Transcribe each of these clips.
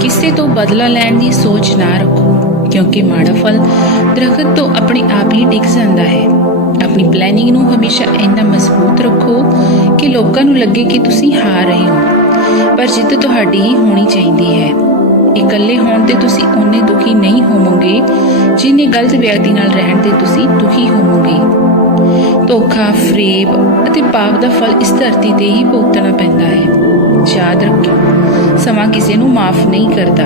ਕਿਸੇ ਤੋਂ ਬਦਲਾ ਲੈਣ ਦੀ ਸੋਚ ਨਾ ਰੱਖੋ, ਕਿਉਂਕਿ ਮਾੜਾ ਫਲ ਦਰਖਤ ਤੋਂ ਆਪਣੇ ਆਪ ਹੀ ਡਿੱਗ ਜਾਂਦਾ ਹੈ। ਆਪਣੀ ਪਲੈਨਿੰਗ ਨੂੰ ਹਮੇਸ਼ਾ ਇੰਨਾ ਮਜ਼ਬੂਤ ਰੱਖੋ ਕਿ ਲੋਕਾਂ ਨੂੰ ਲੱਗੇ ਕਿ ਤੁਸੀਂ ਹਾਰ ਰਹੇ ਹੋ। ਪਰ ਜਿੱਤ ਤੁਹਾਡੀ ਹੀ ਹੋਣੀ ਚਾਹੀਦੀ ਹੈ। ਇਕੱਲੇ ਹੋਣ ਤੇ ਤੁਸੀਂ ਓਨੇ ਦੁਖੀ ਨਹੀਂ ਹੋਵੋਗੇ, ਜਿੰਨੇ ਗਲਤ ਵਿਅਕਤੀ ਨਾਲ ਰਹਿਣ ਤੇ ਤੁਸੀਂ ਦੁਖੀ ਹੋਵੋਗੇ। ਧੋਖਾ, ਫਰੇਬ ਅਤੇ ਪਾਪ ਦਾ ਫਲ ਇਸ ਧਰਤੀ ਤੇ ਹੀ ਭੁਗਤਣਾ ਪੈਂਦਾ ਹੈ। ਯਾਦ ਰੱਖਿਓ ਸਮਾਂ ਕਿਸੇ ਨੂੰ ਮਾਫ ਨਹੀਂ ਕਰਦਾ।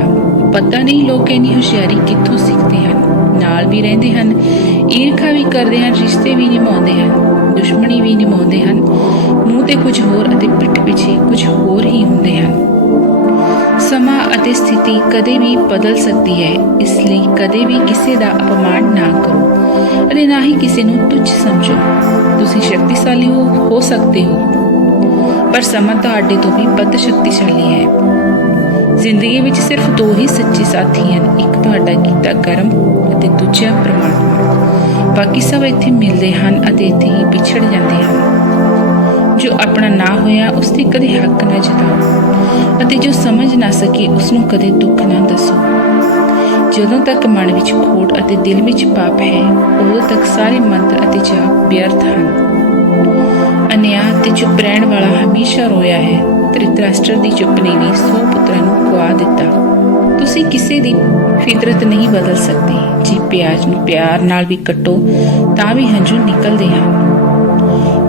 ਪਤਾ ਨਹੀਂ ਲੋਕ ਇੰਨੀ ਹੁਸ਼ਿਆਰੀ ਕਿੱਥੋਂ ਸਿੱਖਦੇ ਹਨ। ਨਾਲ ਵੀ ਰਹਿੰਦੇ ਹਨ, ਈਰਖਾ ਵੀ ਕਰਦੇ ਹਨ, ਰਿਸ਼ਤੇ ਵੀ ਨਿਭਾਉਂਦੇ ਹਨ, ਦੁਸ਼ਮਣੀ ਵੀ ਨਿਭਾਉਂਦੇ ਹਨ। ਮੂੰਹ ਤੇ ਕੁਝ ਹੋਰ ਅਤੇ ਪਿੱਠ ਪਿੱਛੇ ਕੁਝ ਹੋਰ ਹੀ ਹੁੰਦੇ ਹਨ। ਸਮਾਂ ਅਤੇ ਸਥਿਤੀ ਕਦੇ ਵੀ ਬਦਲ ਸਕਦੀ ਹੈ, ਇਸ ਲਈ ਕਦੇ ਵੀ ਕਿਸੇ ਦਾ ਅਪਮਾਨ ਨਾ ਕਰੋ ਅਤੇ ਨਾ ਹੀ ਕਿਸੇ ਨੂੰ ਤੁੱਛ ਸਮਝੋ। ਤੁਸੀਂ ਸ਼ਕਤੀਸ਼ਾਲੀ ਹੋ ਹੋ ਸਕਦੇ ਹੋ। ਪਰ ਸਮਾਂ ਤੁਹਾਡੇ ਤੋਂ ਵੀ ਵੱਧ ਸ਼ਕਤੀਸ਼ਾਲੀ ਹੈ। ਜ਼ਿੰਦਗੀ ਵਿੱਚ ਸਿਰਫ ਦੋ ਹੀ ਸੱਚੇ ਸਾਥੀ ਹਨ, ਇੱਕ ਤੁਹਾਡਾ ਕੀਤਾ ਕਰਮ ਅਤੇ ਦੂਜਾ ਪ੍ਰਮਾਤਮਾ। ਬਾਕੀ ਸਭ ਇੱਥੇ ਮਿਲਦੇ ਹਨ ਅਤੇ ਇੱਥੇ ਹੀ ਵਿਛੜ ਜਾਂਦੇ ਹਨ। ਜੋ ਆਪਣਾ ਨਾ ਹੋਇਆ, ਉਸ ਤੇ ਕਦੇ ਹੱਕ ਨਾ ਜਤਾਓ ਅਤੇ ਜੋ ਸਮਝ ਨਾ ਸਕੇ, ਉਸ ਨੂੰ ਕਦੇ ਦੁੱਖ ਨਾ ਦੱਸੋ। ਜਦੋਂ ਤੱਕ ਮਨ ਵਿੱਚ ਖੋਟ ਅਤੇ ਦਿਲ ਵਿੱਚ ਪਾਪ ਹੈ, ਉਦੋਂ ਤੱਕ ਸਾਰੇ ਮੰਤਰ ਅਤੇ ਜਾਪ ਵਿਅਰਥ ਹਨ। ਚੁੱਪ ਰਹਿਣ ਵਾਲਾ ਹਮੇਸ਼ਾ ਰੋਇਆ ਹੈ, ਧ੍ਰਿਤਰਾਸ਼ਟਰ ਦੀ ਚੁੱਪ ਨੇ ਵੀ ਸੌ ਪੁੱਤਰਾਂ ਨੂੰ ਖਵਾ ਦਿੱਤਾ। ਤੁਸੀਂ ਕਿਸੇ ਦੀ ਫਿਤਰਤ ਨਹੀਂ ਬਦਲ ਸਕਦੇ। ਜੇ ਪਿਆਜ਼ ਨੂੰ ਪਿਆਰ ਨਾਲ ਵੀ ਕੱਟੋ, ਤਾਂ ਵੀ ਹੰਝੂ ਨਿਕਲਦੇ ਹਨ।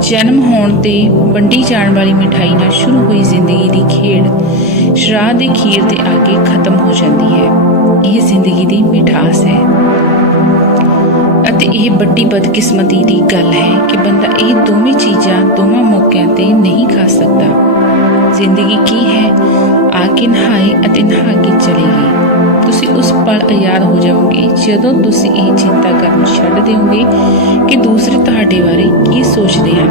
ਜਨਮ ਹੋਣ ਤੇ ਵੰਡੀ ਜਾਣ ਵਾਲੀ ਮਿਠਾਈ ਨਾਲ ਸ਼ੁਰੂ ਹੋਈ ਜ਼ਿੰਦਗੀ ਦੀ ਖੇਡ ਸ਼ਰਾਬ ਦੀ ਖੀਰ ਦੇ ਅੱਗੇ ਖਤਮ ਹੋ ਜਾਂਦੀ ਹੈ। ਇਹ ਜ਼ਿੰਦਗੀ ਦੀ ਮਿਠਾਸ ਹੈ। ਅਤੇ ਇਹ ਵੱਡੀ ਬਦਕਿਸਮਤੀ ਦੀ ਗੱਲ ਹੈ ਕਿ ਬੰਦਾ ਇਹ ਦੋਵੇਂ ਚੀਜ਼ਾਂ ਦੋਵਾਂ ਮੌਕਿਆਂ ਤੇ ਨਹੀਂ ਖਾ ਸਕਦਾ। ਜ਼ਿੰਦਗੀ ਕੀ ਹੈ? ਆ ਕੇ ਨਹਾਏ ਅਤੇ ਨਹਾ ਕੇ ਚਲੇ ਗਏ। ਤੁਸੀਂ ਉਸ ਪਲ ਆਜ਼ਾਦ ਹੋ ਜਾਓਗੇ ਜਦੋਂ ਤੁਸੀਂ ਇਹ ਚਿੰਤਾ ਕਰਨ ਛੱਡ ਦਿਓਗੇ ਕਿ ਦੂਸਰੇ ਤੁਹਾਡੇ ਬਾਰੇ ਕੀ ਸੋਚਦੇ ਹਨ।